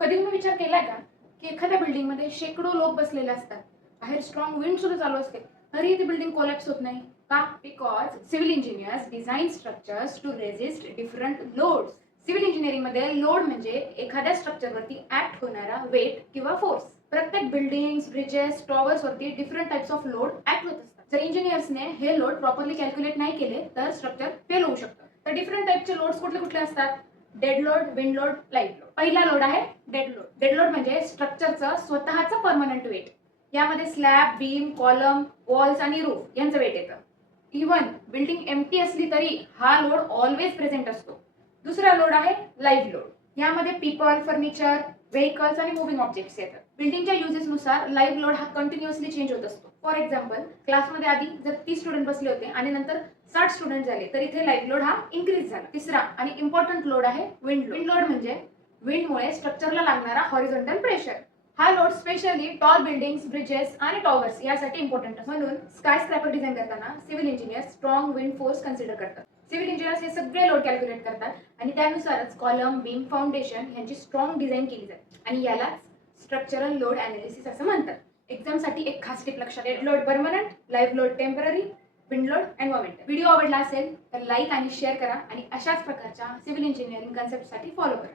कधी तुम्ही विचार केलाय का की एखाद्या बिल्डिंगमध्ये शेकडो लोक बसलेले असतात, बाहेर स्ट्रॉंग विंड सुद्धा चालू असते, तरीही ती बिल्डिंग कोलॅप्स होत नाही का? Because civil engineers design structures to resist different loads. Civil इंजिनिअरिंगमध्ये लोड म्हणजे एखाद्या स्ट्रक्चरवरती ऍक्ट होणारा वेट किंवा फोर्स. प्रत्येक बिल्डिंग्स, ब्रिजेस, टॉवर्स वरती different types of load act होत असतात. जर इंजिनियर्सने हे लोड प्रॉपरली कॅल्क्युलेट नाही केले तर स्ट्रक्चर फेल होऊ शकतं. तर डिफरंट टाइपचे लोड्स कुठले कुठले असतात? Dead load, wind load, light load. पहिला लोड आहे डेड लोड. डेड लोड म्हणजे स्ट्रक्चरचं स्वतःचं परमनंट वेट. यामध्ये स्लॅब, बीम, कॉलम, वॉल्स आणि रूफ यांचं वेट येतं. इव्हन बिल्डिंग एम्प्टी असली तरी हा लोड ऑलवेज प्रेझेंट असतो. दुसरा लोड आहे लाईव्ह लोड. यामध्ये पीपल, फर्निचर, व्हेकल्स आणि मुव्हिंग ऑब्जेक्ट्स येतात. बिल्डिंगच्या युजेसनुसार लाईव्ह लोड हा कंटिन्युअसली चेंज होत असतो. फॉर एक्झाम्पल, क्लासमध्ये आधी जर 30 स्टुडंट बसले होते आणि नंतर 60 स्टुडंट झाले तर इथे लाईव्ह लोड हा इन्क्रीज झाला. तिसरा आणि इम्पॉर्टंट लोड आहे विंड लोड. विंड लोड म्हणजे विंडमुळे स्ट्रक्चरला लागणारा हॉरिझॉन्टल प्रेशर. हा load specially tall buildings, bridges आणि टॉवर्स यासाठी इम्पॉर्टंट असतो. म्हणून स्काय स्क्रॅपर डिझाईन करताना civil engineer strong wind force consider करतात. सिव्हिल इंजिनियर्स हे सगळे लोड कॅल्क्युलेट करतात आणि त्यानुसारच कॉलम, बीम, फाउंडेशन यांची स्ट्रॉंग डिझाईन केली जाते आणि यालाच स्ट्रक्चरल लोड अनालिसिस असं म्हणतात. एक्झामसाठी एक खास टिप लक्षात. Dead load permanent, live load temporary, wind load environment. Video आवडला असेल तर लाईक आणि शेअर करा आणि अशाच प्रकारच्या सिव्हिल इंजिनिअरिंग कन्सेप्टसाठी फॉलो करा.